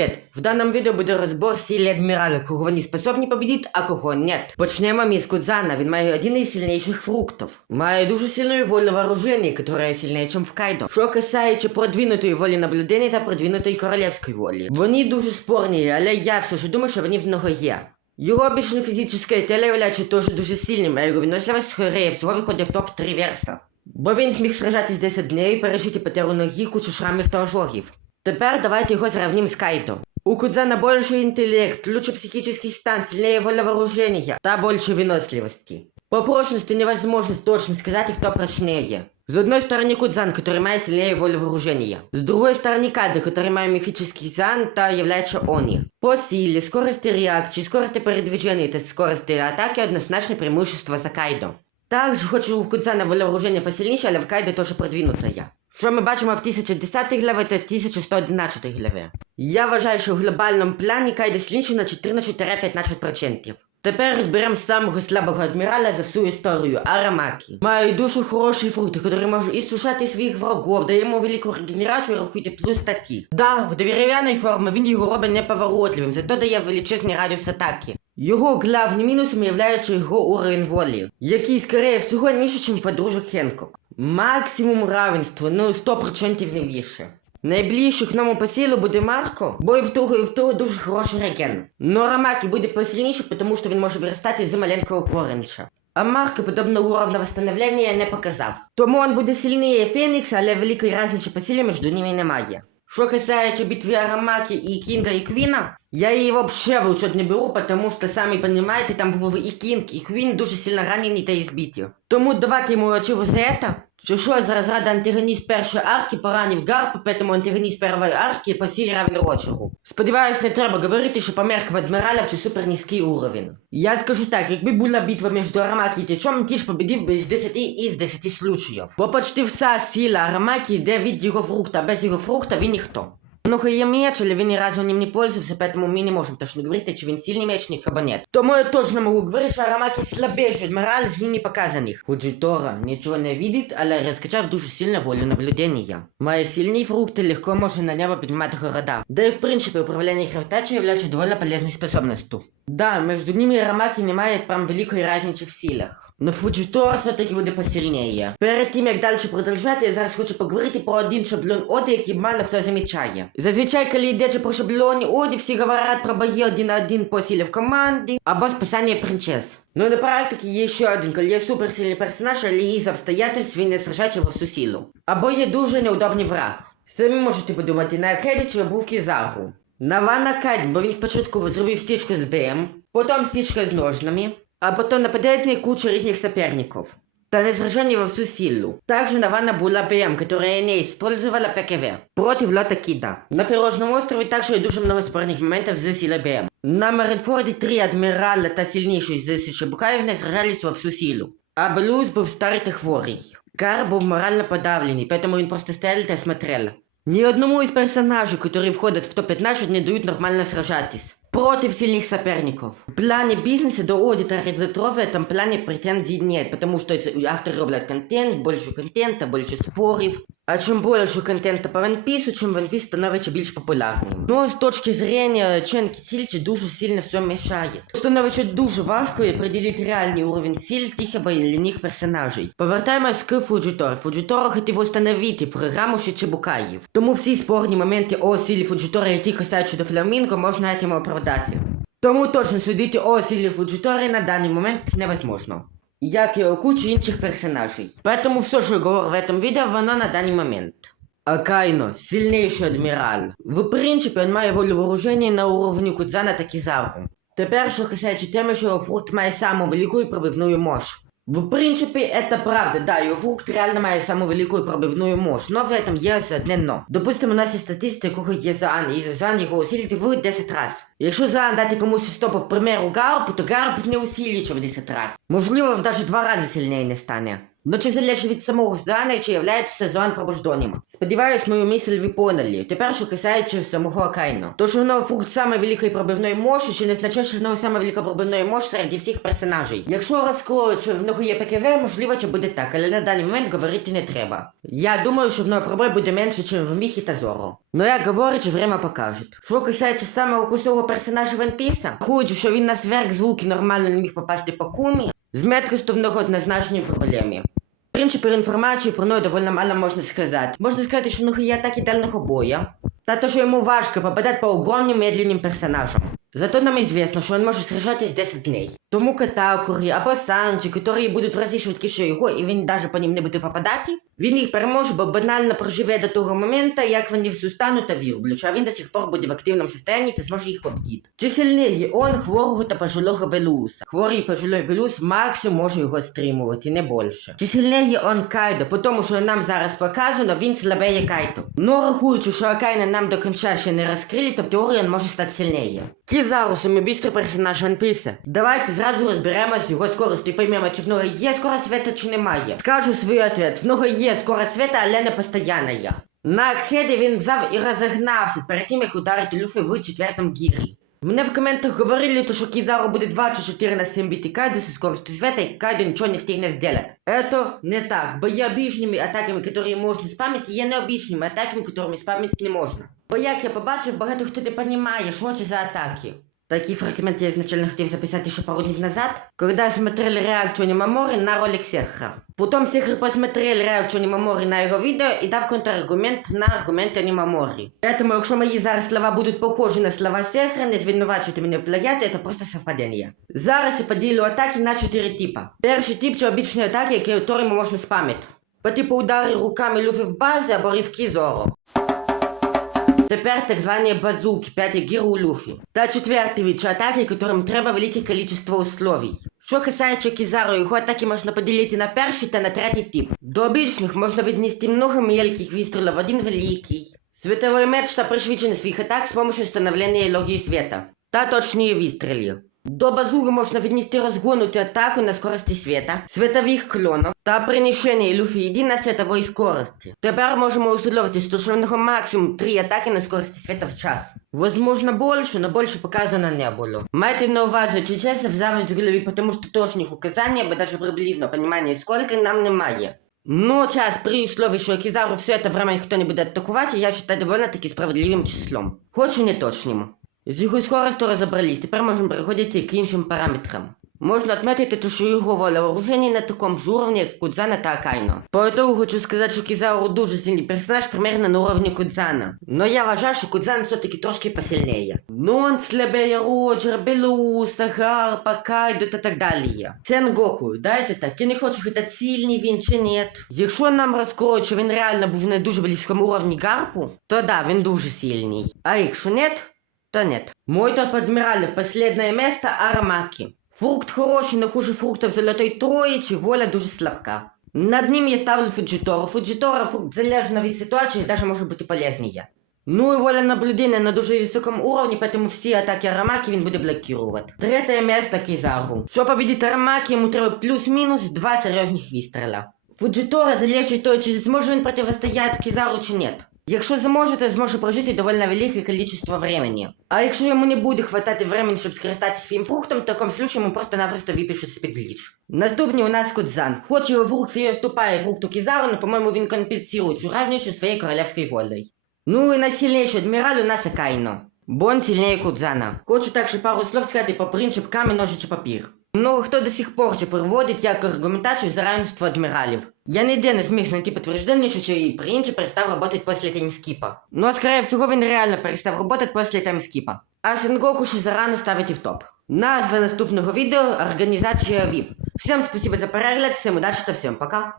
привіт! В даному відео буде розбор силі адмірала, кого вони способні победити, а кого нет. Почнемо ми з Кудзана, він має один із сильніших фруктів. Має дуже сильну волю вооруження, яка сильніша, ніж в Кайдо. Що касається продвинутої волі наблюдення та продвинутої королівської волі. Вони дуже спорні, але я все ж думаю, що вони в нього є. Його обічне фізичне тіло являється теж дуже сильним, а його виносливість скорее всього виходить в топ-3 верса. Бо він зміг сражатись 10 днів і пережити потерю ноги, кучу шрамів та ожогів. Тепер давайте його зрівнім з Кайто. У Кудзана більший інтелект, лучше психический стан, сильнее воля вооружения та більше виносливости. По прочности невозможно точно сказать, кто прочнее. С одной стороны Кудзан, который має сильнее волю вооружения. С другой стороны Кайдо, который має мифический зан та является Они. По силе, скорости реакции, скорости передвижения та скорости атаки однозначно преимущество за Кайдо. Також хоч у Кудзана воля вооруження посильніше, але в Кайдо теж продвинута. Що ми бачимо в 1010 главі та 1111 главі. Я вважаю, що в глобальному плані Кайдо сильніше на 14-15%. Тепер розберемо самого слабого адмірала за всю історію Арамакі. Має дуже хороші фрукти, які можуть ісушати своїх врагов, дає йому велику регенерацію, рахуйте плюс статі. Да, в дерев'яної формі він його робить неповоротливим, зато дає величезний радіус атаки. Його главним мінусом є його уровень волі, який, скорее всього, нижче, ніж подружок Хенкок. Максимум равенства, ну 100% не більше. Найближчих нам по силу буде Марко, бо і в того, і в того дуже хороший реген. Но Рамакі буде посильніше, тому що він може виростати з маленького коренча. А Марко подобного уровня восстановлення не показав. Тому він буде сильніше Фенікса, але великої різниці по силі між ними немає. Що касається битвы Арамаки и Кинга и Квина, я її вообще в учет не беру, потому що, самі понимаете, там був і Кінг, і Квін дуже сильно ранені та ізбиті. Тому давати йому очеву за это. Що щось розряду антагоніст першої арки поранив гарпу, поэтому антигоніст першої арки по силі равен Рочеру. Сподіваюсь, не треба говорити, що померк в адміралів чи супер низький уровень. Я скажу так, якби була битва між Арамаки і Тічом, ж победив би з 10 із 10 случаїв. Бо почти вся сила Арамаки йде від його фрукта, без його фрукта він ніхто. Ну, є меч, але він ні разу ним не пользовался, поэтому мы не можем точно говорить, чи він сильний мечник або нет. Тому я точно можу говорити, що Арамаки слабіший адмірал з ними показаних. Фуджитора нічого не видить, але розкачав дуже сильно волю наблюдення. Має сильні фрукти, легко може на небо піднімати города. Да і в принципі управління гравитацією являється доволі полезною способністю. Да, між ними і Арамаки немає прям великої різниці в силах. Но Фуджитора все-таки буде посильніше. Перед тим, як далі продовжати, я зараз хочу поговорити про один шаблон Оди, який мало хто замічає. Зазвичай, коли йдеться про шаблони Оди, всі говорять про бої один на один по силі в команді, або спасання принцес. Ну на практиці є ще один, коли є суперсильний персонаж, але із обстоятельств він не сражається во всю силу. Або є дуже неудобний враг. Самі можете подумати на Акеді чи був Кізару. На Вана Кать, бо він спочатку зробив стічку з БМ, потім стічка з ножнами, а потом нападает на кучу разных соперников. Та не сражение во всю силу. Также на Вана была БМ, которая не использовала ПКВ против Лота Кида. На Пирожном острове также дуже много спорных моментов за силой БМ. На Маринфорде три адмирала та сильнейший з Сишибукаев не сражались во всю силу. А Блюз був старий та хворий. Кар був морально подавлений, поэтому він просто стоял та смотрел. Ни одному из персонажей, которые входят в топ-15, не дают нормально сражатись. Против сильных соперников. В плане бизнеса до аудита редакторов в этом плане претензий нет, потому что авторы роблять контент, больше контента, больше спорів. А чим більше контента по One Piece, чим One Piece становиться більш популярним. Ну, з точки зрення оцінки сильці дуже сильно все мішає. Становиться дуже важко приділити реальний уровень сил тих або інших персонажей. Повертаємось к Фуджитор. Фуджитора хотів установити програму Шичибукаїв. Тому всі спорні моменти о силі Фуджитора, які касаються до Фламінго, можна цим оправдати. Тому точно судити о силі Фуджитори на даний момент невозможно. Як і у інших персонажей. Поэтому все, що я говорю в этом відео, воно на даний момент. Акайно, сильнейший адмірал. В принципі, він має волю вооруження на уровні Кудзана та Кізавру. Тепер, що касається теми, що фрукт має саму велику і пробивну мощь. В принципе, это правда, да, его фрукт реально має саму велику пробивну мощь, но в этом є одне но. Допустимо, у нас є статистика, хоть є Заан, і Заан його усилить в 10 раз. Якщо Заан дати комусь стопу, в примеру, Гарпу, то Гарп не усилить в 10 раз. Можливо, навіть два рази сильнее не стане. Но чи залежить від самого Зана, чи являється Зоан пробужденням? Сподіваюсь, мою мисль ви поняли. Тепер, що касається самого Акайно. То, що в нього фрукт саме великої пробивної мощі, чи не означає, що в нього саме велика пробивної мощі серед всіх персонажей. Якщо розкроють, що в нього є ПКВ, можливо, чи буде так, але на даний момент говорити не треба. Я думаю, що в нього проблем буде менше, ніж в Міхі та Зоро. Но як говорячи, время покаже. Що касається самого кусого персонажа Ван Піса, хочу, що він на сверхзвуки нормально не міг попасти по кумі, з меткостю в нього однозначні проблеми. В принципі, інформації про нього доволі мало можна сказати. Можна сказати, що є атаки дальнього боя, та то, що йому важко попадати по огромним медленним персонажам. Зато нам известно, що він може сражатись 10 дней. Тому Катакурі або Санджі, які будуть в рази швидкіше його, і він навіть по ним не буде попадати, він їх переможе, бо банально проживе до того моменту, як вони всю стануть та вірблюча, а він до сих пор буде в активному стані та зможе їх победити. Чи сильніє он хворого та пожилого Белуса? Хворий пожилий Белус максимум може його стримувати, не більше. Чи сильніє он Кайдо, по тому, що нам зараз показано, він слабее Кайто. Ну, рахуючи, що Акайна нам до кінця ще не розкрили, то в теорії він може стати сильніше. Кізару самий бистрий персонаж One Piece. Давайте зразу розберемось з його скоростю і поймемо, чи в нього є скорость света, чи немає. Скажу свій ответ. В нього є скорость света, але не постійна є. На Акхеді він взяв і розогнався перед тим, як ударити Люфі в четвертому гірі. Мене в коментах говорили, то, що Кізару буде 2 чи 4 на 7 бити Кайду зі скоростю света, і Кайду нічого не встигне зробити. Это не так, бо є обічними атаками, які можна спамити, є необічними атаками, якими спамити не можна. Бо як я побачив, багато хто не розуміє, що це за атаки. Такий фрагмент я изначально хотів записати ще пару днів назад, когда смотрели реакцію Немамори на ролик Сехра. Потім Сехр посмотрел реакцію Немамори на його відео і дав контраргумент на аргументи Немамори. Поэтому, якщо мої зараз слова будуть похожі на слова Сехра, не звинувачуйте мене в плагіаті, це просто совпадіння. Зараз я поділю атаки на чотири типа. Перший тип це обичні атаки, які можна спамити. По типу удари руками Люфі в базі або ривки Зоро. Тепер так звані базуки, пятый гір у Люфі. Та четвертий вид, атаки, яким треба велике кількість условій. Що касається Кізару, його атаки можна поділити на перший та на третій тип. До обичних можна віднести много мелких вистрілів один великий. Световий меч та пришвидшення своїх атак з помощью встановлення логії света. Та точні вистрілі. До базуги можна віднести розгонути атаку на скорості света, светових клонов та приношення Люфі єді на светової скорості. Тепер можемо усилювати стосовного максимум 3 атаки на скорості света в час. Возможно больше, но больше показано не було. Майте на увазі, чи часи в завжди в голові, тому що точних указань, або даже приблизно понимания сколько нам немає. Ну, час при условии, що Кізару все это время ніхто не буде атакувати, я вважаю довольно таки справедливим числом. Хоч і не точним. З його скоростю розібрались, тепер можемо переходити к іншим параметрам. Можна те, що його вооруження на такому ж уровні, як Кудзана та Акайно. По итогу хочу сказати, що Кізару дуже сильний персонаж, примерно на уровні Кудзана. Но я вважаю, що Кудзан все-таки трошки посильніє. Ну, он Роджер, Белуса, Гарпа, Кайдо та так далі. Сенгоку, дайте так, я не хочу хитати сильний він чи ні. Якщо нам розкроють, що він реально був на дуже близькому уровні Гарпу, то да, він дуже сильний. А якщо нет, то нет. Мой топ адмиралів последнее место Арамаки. Фрукт хороший, но хуже фруктов золотой троїчі, воля дуже слабка. Над ним я ставлю Фуджитору. Фуджитора фрукт залежно від ситуації, даже може бути полезніше. Ну і воля наблюдення на дуже високому уровні, поэтому всі атаки Арамаки він буде блокувати. Третє місце Кізару. Щоб победити Арамаки, йому треба плюс-мінус два серйозних вистріла. Фуджитора залежить того, чи зможе він противостояти Кізару чи ні. Якщо зможе, то зможе прожити доволі велике кількість времени. А якщо йому не буде хватати времени, щоб скористатися своїм фруктом, в такому случае просто-напросто випишуть з-під гліч. Наступний у нас Кудзан. Хоч його фрукт і уступає фрукту Кізару, но, по-моєму, він компенсує цю разницю своєю королевською волею. Ну і найсильніший адміраль у нас Акайно. Бо він сильнее Кудзана. Хочу також пару слов сказати по принцип камінь, ножиці, папір. Ну, хто до сих пор же приводить як аргументацію за равенство адміралів. Я ніде не зміг знайти підтвердження, що і принцип перестав роботи після таймскіпа. Ну, а скорее всього, він реально перестав роботи після таймскіпа. А Сенгоку ще зарано і в топ. Назва наступного відео – організація VIP. Всім спасибо за перегляд, всім удачі та всім пока.